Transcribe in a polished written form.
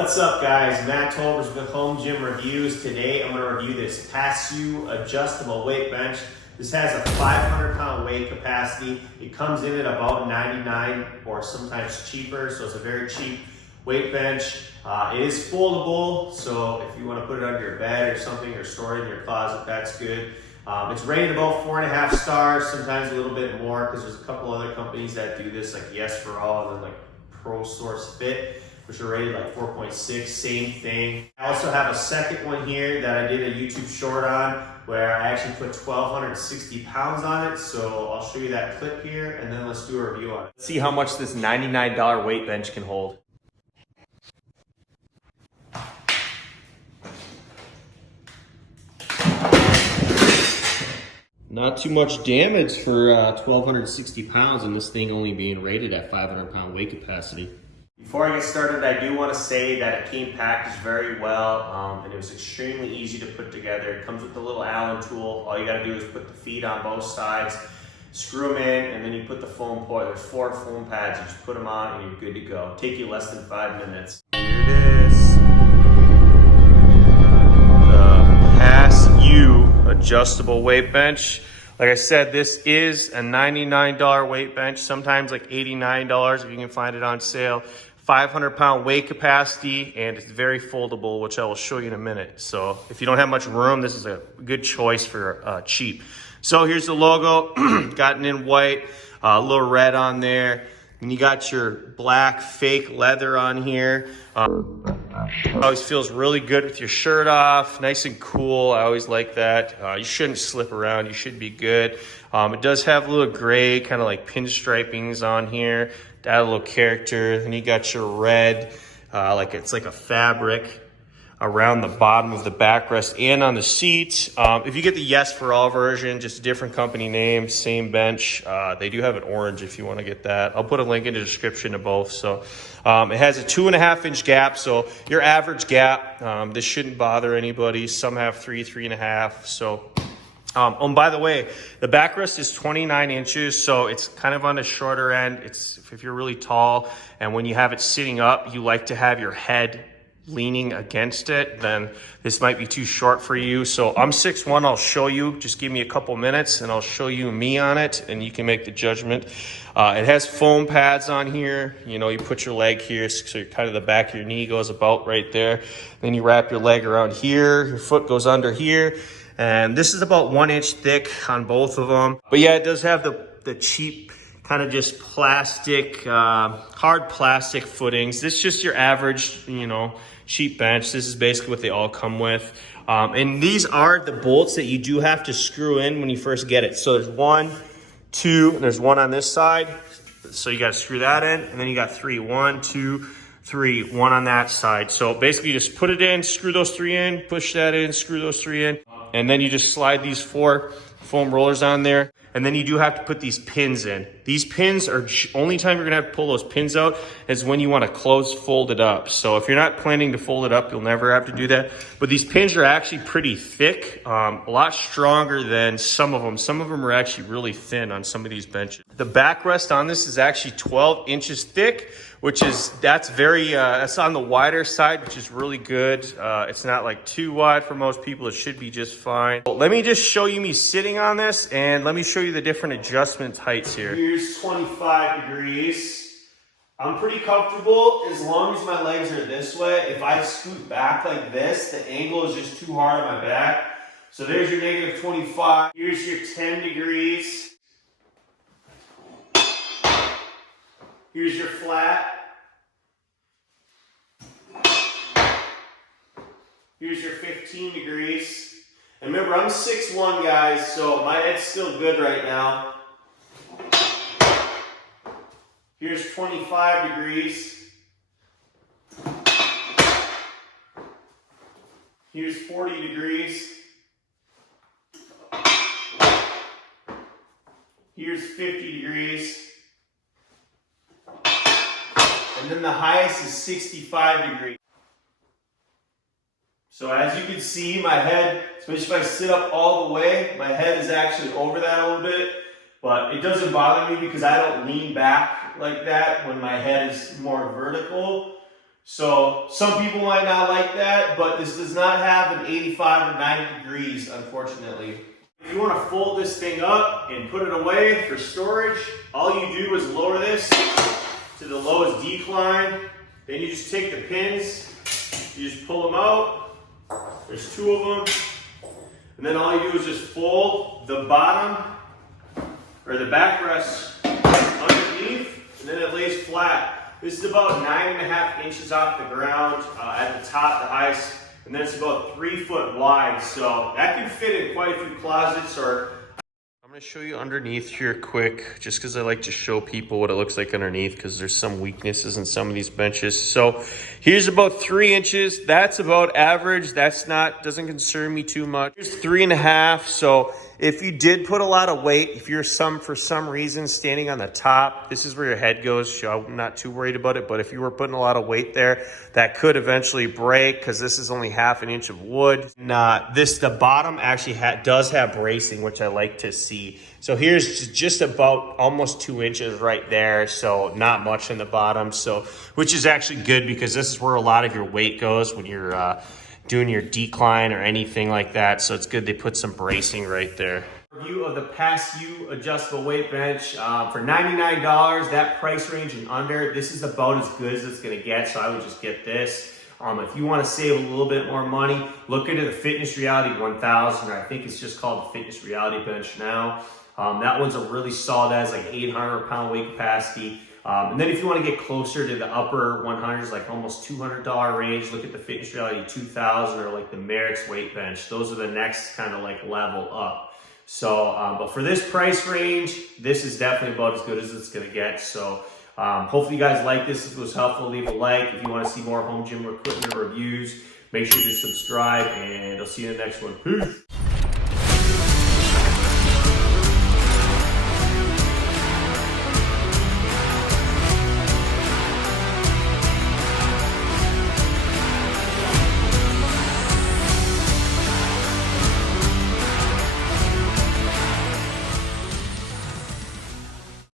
What's up guys, Matt Tolbers with Home Gym Reviews. Today I'm going to review this Pasyou adjustable weight bench. This has a 500-pound weight capacity. It comes in at about $99 or sometimes cheaper, so it's a very cheap weight bench. It is foldable, so if you want to put it under your bed or something or store it in your closet, that's good. It's rated about 4.5 stars, sometimes a little bit more because there's a couple other companies that do this like Yes for All and then like Pro Source Fit, which are rated like 4.6, same thing. I also have a second one here that I did a YouTube short on where I actually put 1,260 pounds on it. So I'll show you that clip here and then let's do a review on it. Let's see how much this $99 weight bench can hold. Not too much damage for 1,260 pounds and this thing only being rated at 500-pound weight capacity. Before I get started, I do want to say that it came packaged very well and it was extremely easy to put together. It comes with a little Allen tool. All you got to do is put the feet on both sides, screw them in, and then you put the foam port. There's 4 foam pads. You just put them on and you're good to go. Take you less than 5 minutes. Here it is. The Pasyou adjustable weight bench. Like I said, this is a $99 weight bench, sometimes like $89 if you can find it on sale. 500-pound weight capacity, and it's very foldable, which I will show you in a minute. So if you don't have much room, this is a good choice for cheap. So here's the logo, gotten in white, a little red on there. And you got your black fake leather on here. Always feels really good with your shirt off, nice and cool. I always like that. You shouldn't slip around, you should be good. It does have a little gray, kind of like pinstripings on here to add a little character. Then you got your red, it's like a fabric around the bottom of the backrest and on the seats. If you get the Yes for All version, just a different company name, same bench. They do have an orange if you want to get that. I'll put a link in the description of both. So it has a 2.5-inch gap, so your average gap. This shouldn't bother anybody. Some have 3.5. So by the way, the backrest is 29 inches, so it's kind of on the shorter end. It's if you're really tall, and when you have it sitting up, you like to have your head leaning against it, then this might be too short for you. So I'm 6'1", I'll show you. Just give me a couple minutes and I'll show you me on it and you can make the judgment. It has foam pads on here. You know, you put your leg here, so kind of the back of your knee goes about right there. Then you wrap your leg around here, your foot goes under here. And this is about 1 inch thick on both of them. But yeah, it does have the cheap kind of just plastic, hard plastic footings. This is just your average, cheap bench. This is basically what they all come with. And these are the bolts that you do have to screw in when you first get it. So there's 1, 2, and there's 1 on this side. So you got to screw that in, and then you got 3. 1, 2, 3, 1 on that side. So basically you just put it in, screw those 3 in, push that in, screw those 3 in, and then you just slide these 4 foam rollers on there. And then you do have to put these pins in. These pins are only time you're gonna have to pull those pins out is when you want to close fold it up. So if you're not planning to fold it up, you'll never have to do that. But these pins are actually pretty thick, a lot stronger than some of them. Some of them are actually really thin on some of these benches. The backrest on this is actually 12 inches thick, which is, that's on the wider side, which is really good. It's not like too wide for most people. It should be just fine. But let me just show you me sitting on this and let me show you the different adjustment heights here. Here's 25 degrees. I'm pretty comfortable as long as my legs are this way. If I scoot back like this, the angle is just too hard on my back. So there's your negative 25. Here's your 10 degrees. Here's your flat. Here's your 15 degrees. And remember, I'm 6'1", guys, so my head's still good right now. Here's 25 degrees. Here's 40 degrees. Here's 50 degrees. And then the highest is 65 degrees. So as you can see, my head, especially if I sit up all the way, my head is actually over that a little bit. But it doesn't bother me because I don't lean back like that when my head is more vertical. So some people might not like that, but this does not have an 85 or 90 degrees, unfortunately. If you want to fold this thing up and put it away for storage, all you do is lower this to the lowest decline. Then you just take the pins, you just pull them out. There's 2 of them. And then all you do is just fold the bottom or the backrest underneath, and then it lays flat. This is about 9.5 inches off the ground at the top, the highest, and then it's about 3 foot wide. So that can fit in quite a few closets. Or I'm going to show you underneath here quick, just because I like to show people what it looks like underneath, because there's some weaknesses in some of these benches. So here's about 3 inches. That's about average. That's not, doesn't concern me too much. Here's 3.5. So if you did put a lot of weight, if you're for some reason standing on the top, this is where your head goes. So I'm not too worried about it. But if you were putting a lot of weight there, that could eventually break, because this is only 1/2 inch of wood. The bottom actually does have bracing, which I like to see. So here's just about almost 2 inches right there. So not much in the bottom. So, which is actually good, because this is where a lot of your weight goes when you're doing your decline or anything like that. So it's good they put some bracing right there. Review of the Pasyou adjustable weight bench for $99. That price range and under, this is about as good as it's going to get. So I would just get this. If you want to save a little bit more money, look into the Fitness Reality 1000. Or I think it's just called the Fitness Reality bench now. That one's a really solid, has like 800 pound weight capacity. And then if you want to get closer to the upper 100s, like almost $200 range, look at the Fitness Reality 2000 or like the Merrick's weight bench. Those are the next kind of like level up. So, but for this price range, this is definitely about as good as it's going to get. So hopefully you guys like this. If it was helpful, leave a like. If you want to see more home gym equipment reviews, make sure to subscribe, and I'll see you in the next one. Peace.